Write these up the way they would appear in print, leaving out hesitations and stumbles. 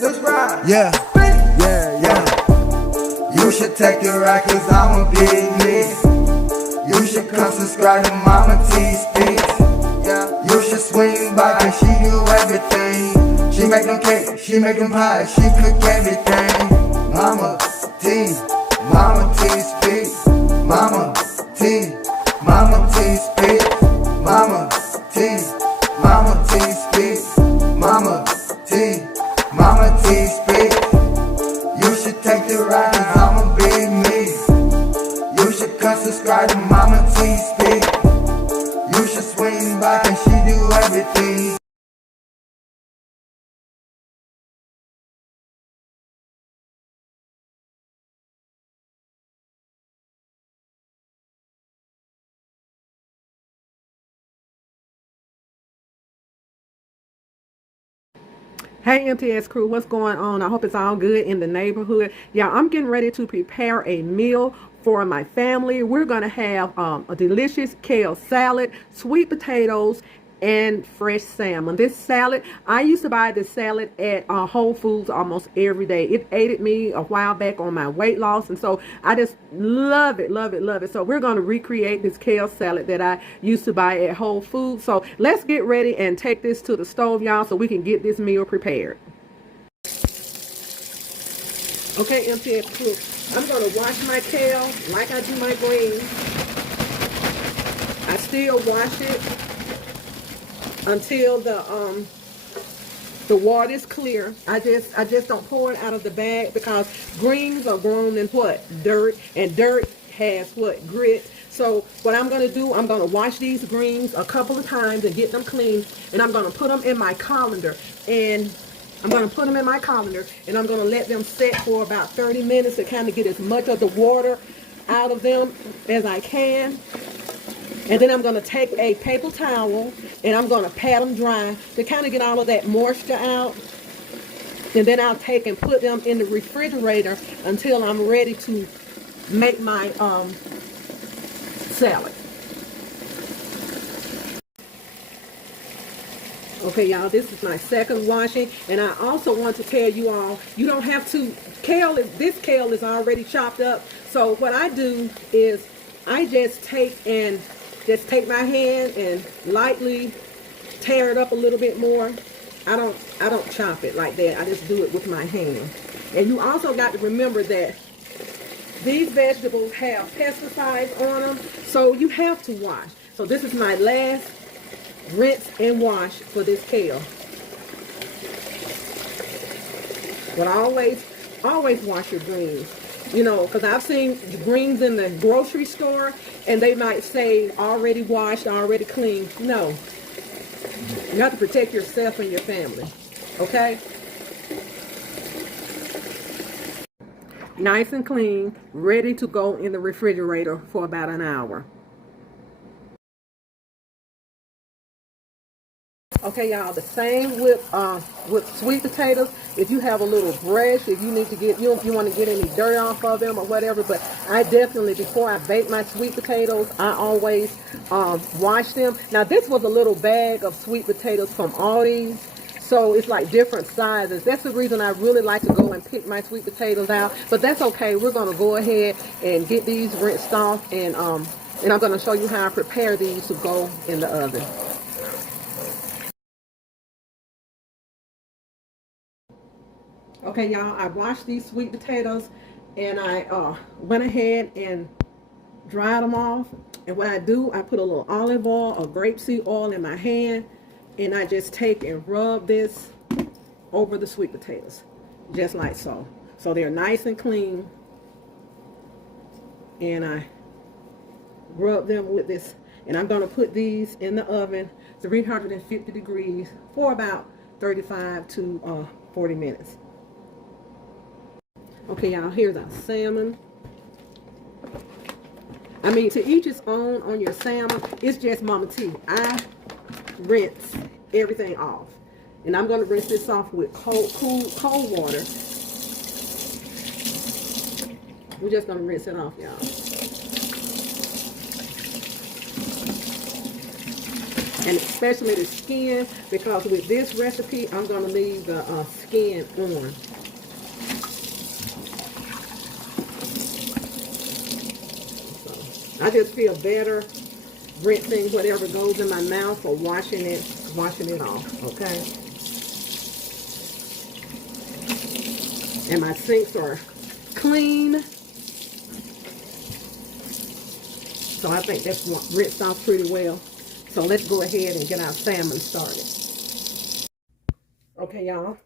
Let's ride. Yeah. Yeah, yeah. You should take the ride, cause I'm a big nigga. You should come subscribe to Mama T Speaks. You should swing by, cause she do everything. She make them cake, she make them pie, she cook everything. Mama T, Mama T Speaks. Mama T, Mama T Speaks. Mama T, Mama T Speaks. Mama T, Mama T Speaks. You should take the ride, cause I'm a big me. You should come subscribe to Mama T Speaks. You should swing by, cause she do everything. Hey MTS crew, what's going on? I hope it's all good in the neighborhood. Yeah, I'm getting ready to prepare a meal for my family. We're going to have a delicious kale salad, sweet potatoes, and fresh salmon. This salad, I used to buy this salad at Whole Foods almost every day. It aided me a while back on my weight loss, and so I just love it, love it, love it. So we're going to recreate this kale salad that I used to buy at Whole Foods. So let's get ready and take this to the stove, y'all, so we can get this meal prepared. Okay, MTS crew, I'm going to wash my kale like I do my greens. I still wash it until the water is clear. I just don't pour it out of the bag, because greens are grown in what? Dirt, and dirt has what? Grit. So what I'm going to do, I'm going to wash these greens a couple of times and get them clean, and I'm going to put them in my colander, and I'm going to put them in my colander, and I'm going to let them set for about 30 minutes to kind of get as much of the water out of them as I can. And then I'm going to take a paper towel and I'm going to pat them dry to kind of get all of that moisture out. And then I'll take and put them in the refrigerator until I'm ready to make my salad. Okay, y'all, this is my second washing, and I also want to tell you all, you don't have to, this kale is already chopped up. So what I do is I just take my hand and lightly tear it up a little bit more. I don't chop it like that. I just do it with my hand. And you also got to remember that these vegetables have pesticides on them, so you have to wash. So this is my last rinse and wash for this kale. But always wash your greens. You know, because I've seen greens in the grocery store and they might say already washed, already clean. No. You have to protect yourself and your family. Okay? Nice and clean, ready to go in the refrigerator for about an hour. Okay, y'all, the same with sweet potatoes. If you have a little brush, if you need to get, you want to get any dirt off of them or whatever, but I definitely, before I bake my sweet potatoes, I always wash them. Now, this was a little bag of sweet potatoes from Aldi's, so it's like different sizes. That's the reason I really like to go and pick my sweet potatoes out, but that's okay. We're going to go ahead and get these rinsed off, and I'm going to show you how I prepare these to go in the oven. Okay, y'all, I washed these sweet potatoes and I went ahead and dried them off. And what I do, I put a little olive oil or grapeseed oil in my hand, and I just take and rub this over the sweet potatoes, just like so. So they're nice and clean. And I rub them with this, and I'm going to put these in the oven, 350 degrees, for about 35 to 40 minutes. Okay, y'all, here's our salmon. I mean, to each his own on your salmon. It's just Mama T. I rinse everything off. And I'm going to rinse this off with cold water. We're just going to rinse it off, y'all. and especially the skin, because with this recipe, I'm going to leave the skin on. So I just feel better rinsing whatever goes in my mouth or washing it off, okay? And my sinks are clean. So I think that's rinsed off pretty well. So let's go ahead and get our salmon started. Okay, y'all.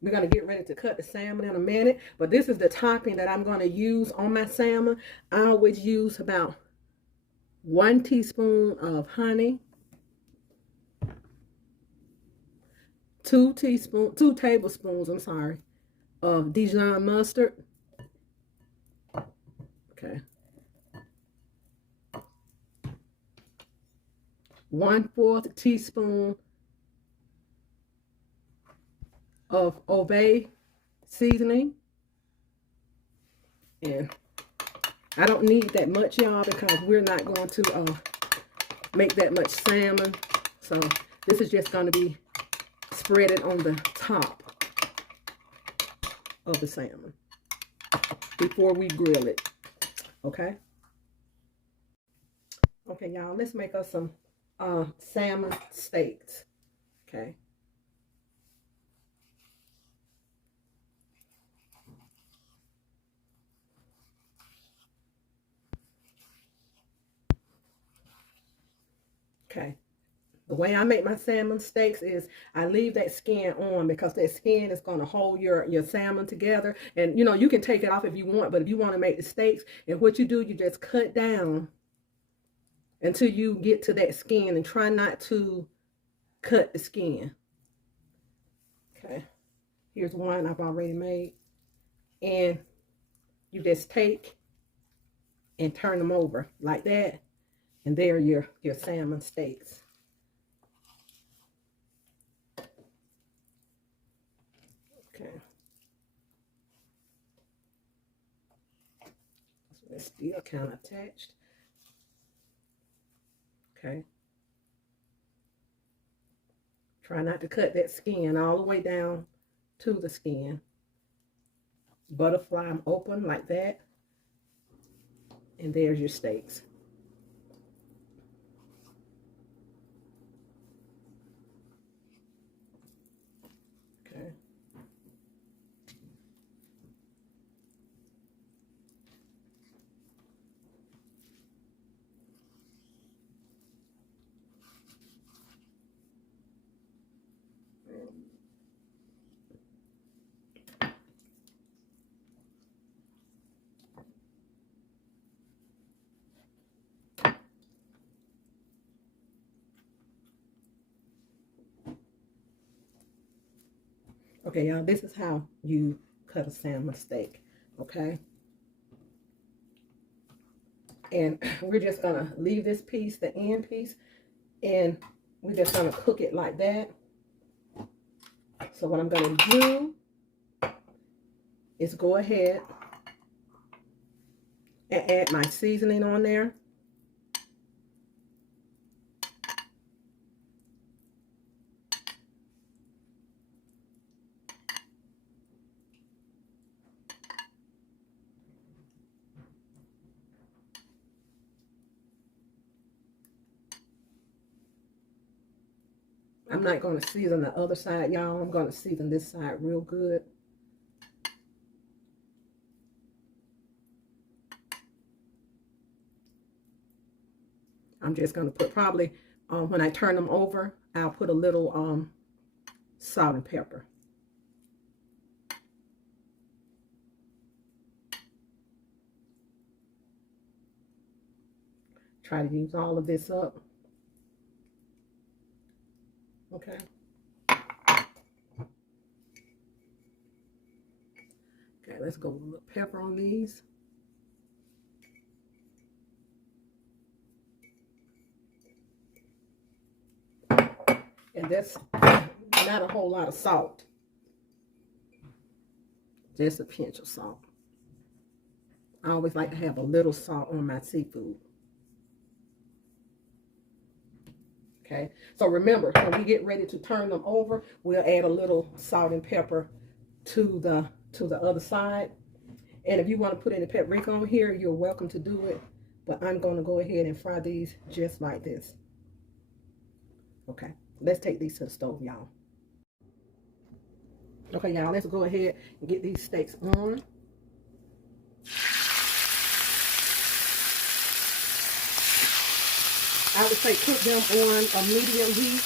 We're going to get ready to cut the salmon in a minute. But this is the topping that I'm going to use on my salmon. I always use about 1 teaspoon of honey, 2 tablespoons, of Dijon mustard. Okay. 1/4 teaspoon of Obey seasoning. And I don't need that much, y'all, because we're not going to make that much salmon. So this is just going to be spreaded on the top of the salmon before we grill it. Okay? Okay, y'all, let's make us some salmon steaks. Okay? Okay. The way I make my salmon steaks is I leave that skin on, because that skin is going to hold your salmon together. And, you know, you can take it off if you want, but if you want to make the steaks, and what you do, you just cut down until you get to that skin, and try not to cut the skin. Okay. Here's one I've already made. And you just take and turn them over like that. And there are your salmon steaks. Okay. So it's still kind of attached. Okay. Try not to cut that skin all the way down to the skin. Butterfly them open like that. And there's your steaks. Okay. Okay, y'all, this is how you cut a salmon steak, okay? And we're just gonna leave this piece, the end piece, and we're just gonna cook it like that. So what I'm gonna do is go ahead and add my seasoning on there. I'm not going to season the other side, y'all. I'm going to season this side real good. I'm just going to put probably, when I turn them over, I'll put a little salt and pepper. Try to use all of this up. Okay. Okay, let's go with a little pepper on these. And that's not a whole lot of salt. Just a pinch of salt. I always like to have a little salt on my seafood. Okay, so remember, when we get ready to turn them over, we'll add a little salt and pepper to the other side. And if you want to put any paprika on here, you're welcome to do it. But I'm going to go ahead and fry these just like this. Okay, let's take these to the stove, y'all. Okay, y'all, let's go ahead and get these steaks on. I would say cook them on a medium heat.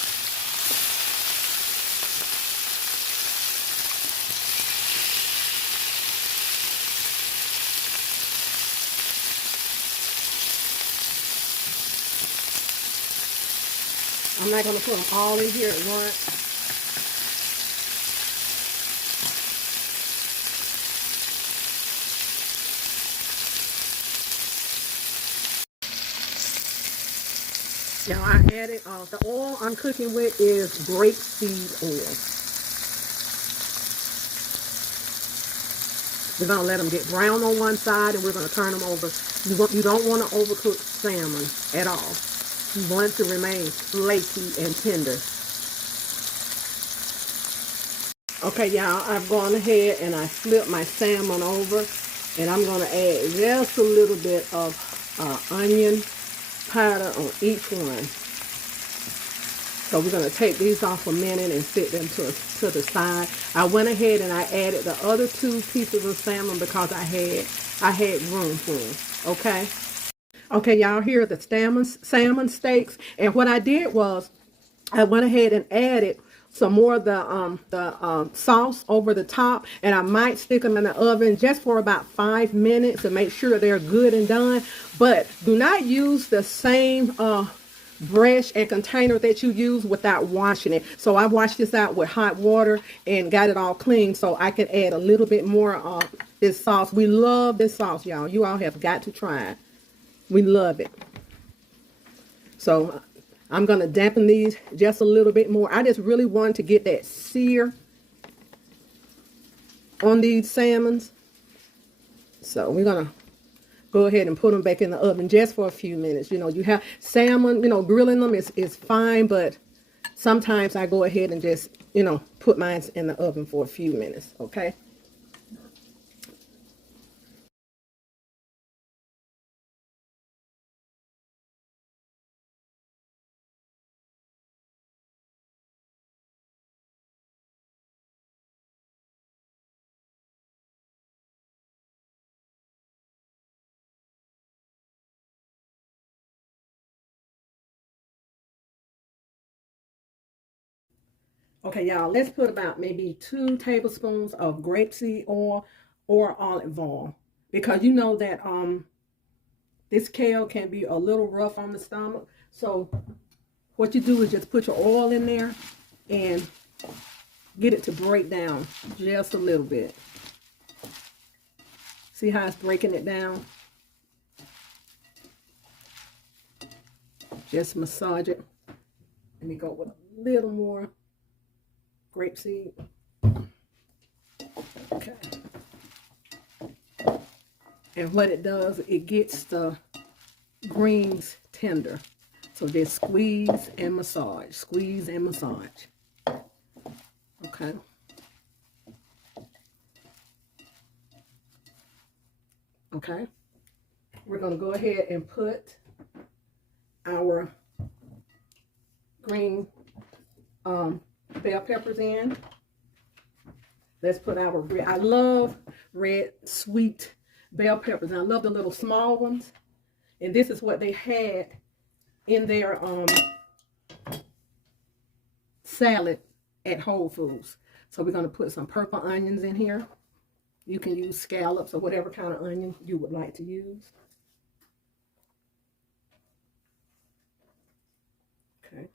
I'm not going to put them all in here at once. Now I added, the oil I'm cooking with is grapeseed oil. We're going to let them get brown on one side and we're going to turn them over. You don't want to overcook salmon at all. You want it to remain flaky and tender. Okay, y'all, I've gone ahead and I flipped my salmon over, and I'm going to add just a little bit of onion powder on each one. So we're going to take these off a minute and set them to the side. I went ahead and I added the other 2 pieces of salmon because I had room for them. Okay. Okay, y'all, here are the salmon steaks, and what I did was I went ahead and added some more of the sauce over the top, and I might stick them in the oven just for about 5 minutes to make sure they're good and done. But do not use the same brush and container that you use without washing it. So I washed this out with hot water and got it all clean so I can add a little bit more of this sauce. We love this sauce, y'all. You all have got to try it. We love it. So I'm going to dampen these just a little bit more. I just really want to get that sear on these salmons. So we're going to go ahead and put them back in the oven just for a few minutes. You know, you have salmon, you know, grilling them is fine, but sometimes I go ahead and just, you know, put mine in the oven for a few minutes, okay? Okay, y'all, let's put about maybe 2 tablespoons of grapeseed oil or olive oil, because you know that this kale can be a little rough on the stomach. So what you do is just put your oil in there and get it to break down just a little bit. See how it's breaking it down? Just massage it. Let me go with a little more grapeseed. Okay. And what it does, it gets the greens tender. So just squeeze and massage. Squeeze and massage. Okay. Okay. We're going to go ahead and put our green bell peppers in. Let's put our red. I love red sweet bell peppers. And I love the little small ones. And this is what they had in their salad at Whole Foods. So we're going to put some purple onions in here. You can use scallops or whatever kind of onion you would like to use. Okay.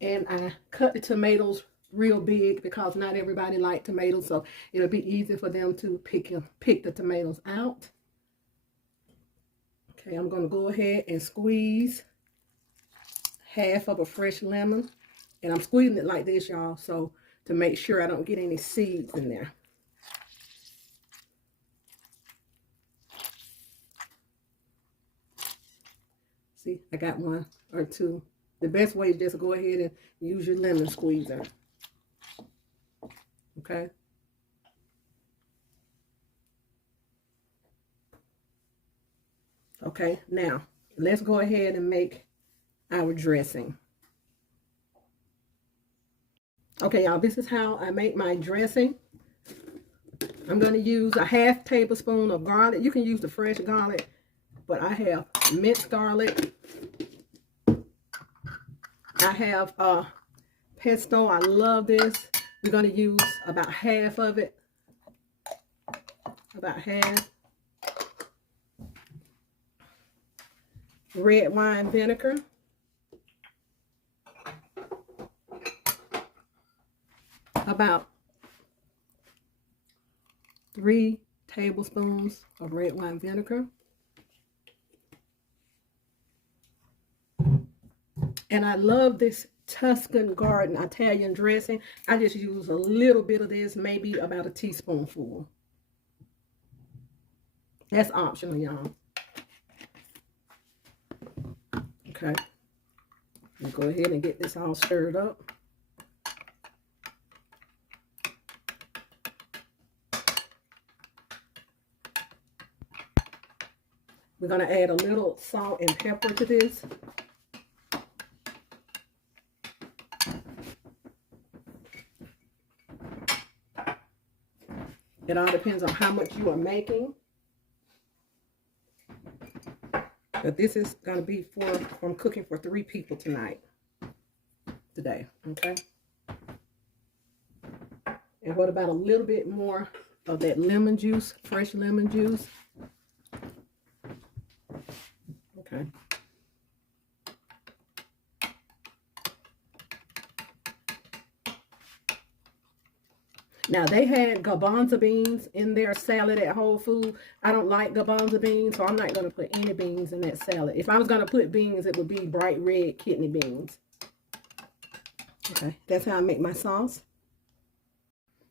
And I cut the tomatoes real big because not everybody likes tomatoes, so it'll be easy for them to pick the tomatoes out. Okay, I'm going to go ahead and squeeze half of a fresh lemon. And I'm squeezing it like this, y'all, so to make sure I don't get any seeds in there. See, I got 1 or 2 the best way is just go ahead and use your lemon squeezer. Okay. Okay, now let's go ahead and make our dressing. Okay, y'all, this is how I make my dressing. I'm going to use a half tablespoon of garlic. You can use the fresh garlic, but I have minced garlic. I have pesto. I love this. We're going to use about half of it. About half. Red wine vinegar. About 3 tablespoons of red wine vinegar. And I love this Tuscan Garden Italian dressing. I just use a little bit of this, maybe about a teaspoonful. That's optional, y'all. Okay. Go ahead and get this all stirred up. We're going to add a little salt and pepper to this. It all depends on how much you are making. But this is going to be I'm cooking for 3 people today, okay? And what about a little bit more of that lemon juice, fresh lemon juice? Okay. Now, they had garbanzo beans in their salad at Whole Foods. I don't like garbanzo beans, so I'm not going to put any beans in that salad. If I was going to put beans, it would be bright red kidney beans. Okay, that's how I make my sauce.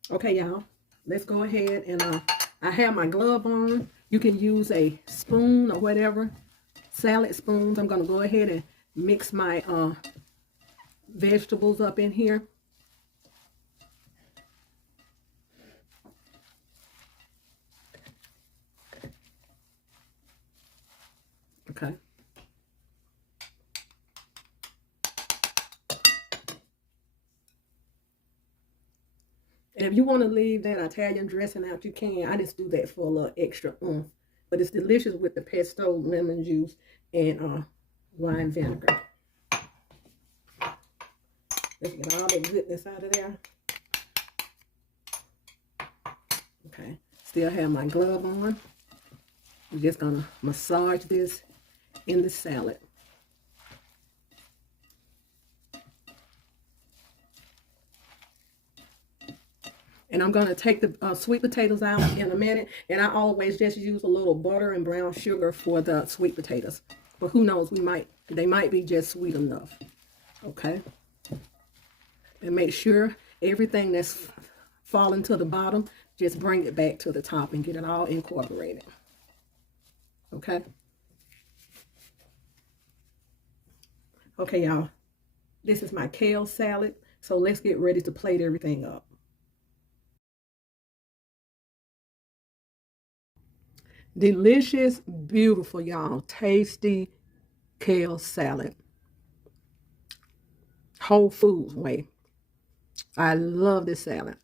Okay, y'all, let's go ahead and I have my glove on. You can use a spoon or whatever, salad spoons. I'm going to go ahead and mix my vegetables up in here. Okay. And if you want to leave that Italian dressing out, you can. I just do that for a little extra oomph. But it's delicious with the pesto, lemon juice, and wine vinegar. Let's get all the goodness out of there. Okay. Still have my glove on. I'm just going to massage this in the salad. And I'm going to take the sweet potatoes out in a minute. And I always just use a little butter and brown sugar for the sweet potatoes. But who knows, they might be just sweet enough. Okay. And make sure everything that's falling to the bottom, just bring it back to the top and get it all incorporated. Okay. Okay, y'all. This is my kale salad. So let's get ready to plate everything up. Delicious, beautiful, y'all. Tasty kale salad. Whole Foods way. I love this salad.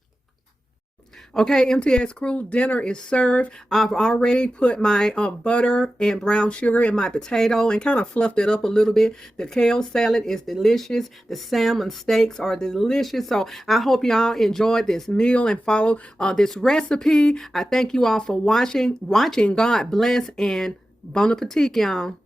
Okay, MTS crew, dinner is served. I've already put my butter and brown sugar in my potato and kind of fluffed it up a little bit. The kale salad is delicious. The salmon steaks are delicious. So I hope y'all enjoyed this meal and follow this recipe. I thank you all for watching. God bless and bon appetit, y'all.